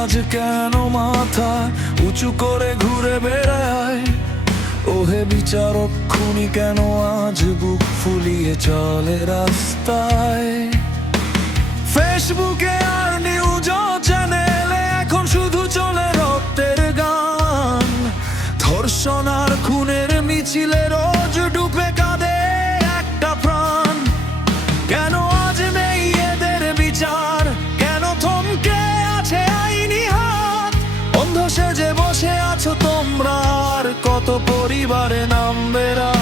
আজ কেন মাথা উঁচু করে ঘুরে বেড়ায়? ওহে বিচারক, খুনি কেন আজ বুক ফুলিয়ে চলে রাস্তায়? ফেসবুকে আর নিউজ চ্যানেলে এখন শুধু চলে রক্তের গান। ধর্ষণ আর খুনের মিছিলে রোজ ডুবে কাঁদে একটা প্রাণ। কেন আজ নেই এদের বিচার? কেন থমকে আছে আইনি হাত? অন্ধ সেজে বসে আছো তোমরা, আর কত পরিবারে নামবে রাত?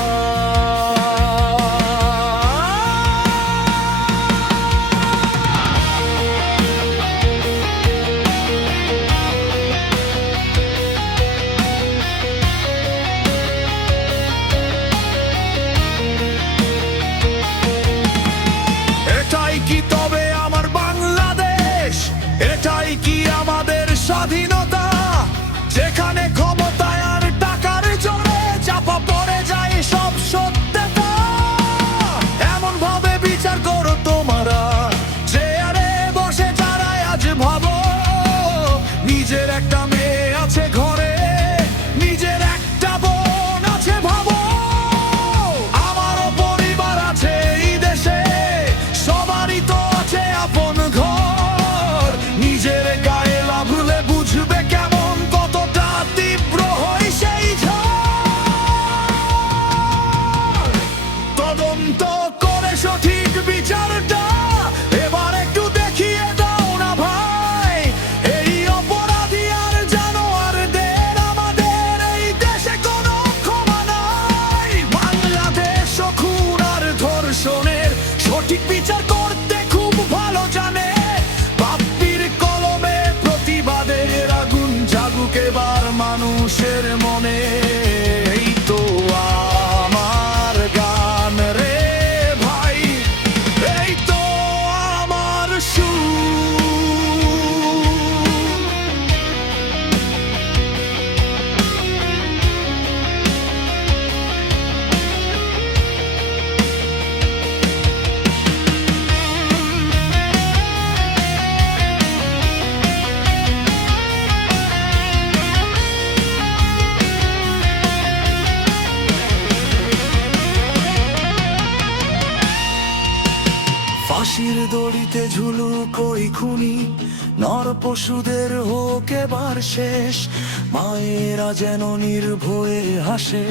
এটাই কি তবে আমার বাংলাদেশ? এটাই কি আমাদের স্বাধীনতা, যেখানে ক্ষমতায় আর টাকার জোরে চাপা পড়ে যায় সব সত্যতা? এমন ভাবে বিচার করো তোমরা, চেয়ারে বসে যারা আজ ভাবো নিজের একটা মেয়ে আছে ঘরে, নিজের একটা বোন আছে ভাবো। আমারও পরিবার আছে এই দেশে, সবারই তো আছে আপন ঘর। নিজের গায়ে লাভলে বুঝবে কেমন কতটা তীব্র হয় সেই ঝড়। তদন্ত করে সঠিক বিচারটা এবার একটু দেখিয়ে দাও না ভাই। এই অপরাধী আর জানোয়ারদের আমাদের এই দেশে কোনো ক্ষমা নাই। বাংলাদেশ খুন আর ধর্ষণের সঠিক বিচার করতে খুব ভালো জানে। বাপ্পির কলমে প্রতিবাদের আগুন জাগুক এবার মানুষের মনে। এই তো আমার গান রে ভাই, এই তো আমার সুর। ফাঁসির দড়িতে ঝুলুক ওই খুনি, নর পশুদের হোক এবার শেষ। মায়েরা যেন নির্ভয়ে হাসে,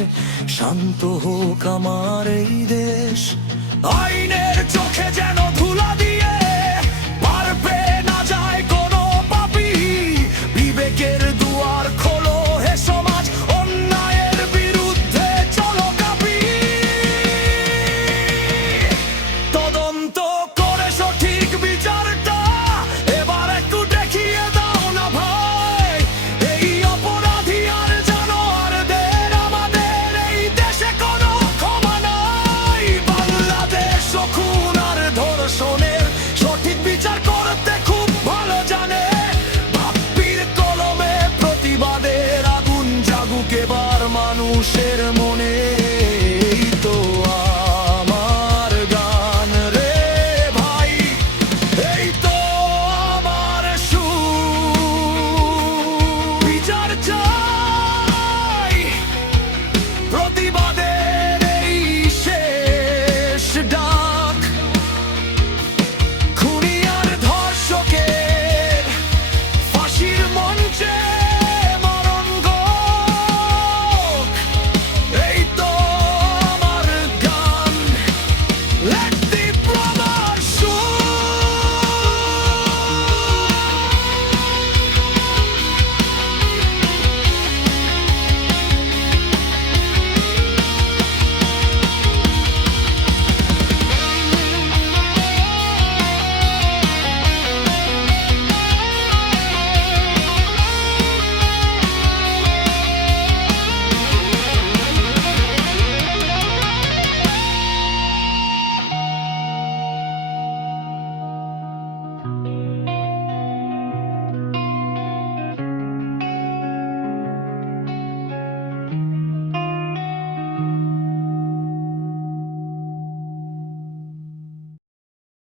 শান্ত হোক আমার এই দেশ। আইনের চোখে যেন ধুলা দিয়ে পারবে না যায় কোনো পাপী। বিবেকের দুয়ার খোলো হে সমাজ, অন্যায়ের বিরুদ্ধে চলো কাঁপি। তদন্ত করে সঠিক বিচারটা এবার একটু দেখিয়ে দাও না ভাই। এই অপরাধী আর জানোয়ারদের আমাদের এই দেশে কোনো ক্ষমা নাই। বাংলাদেশ খুন আর ধর্ষণের সঠিক বিচার করতে খুব ভালো জানে। বাপ্পির কলমে প্রতিবাদের আগুন জাগুক এবার মানুষের মনে।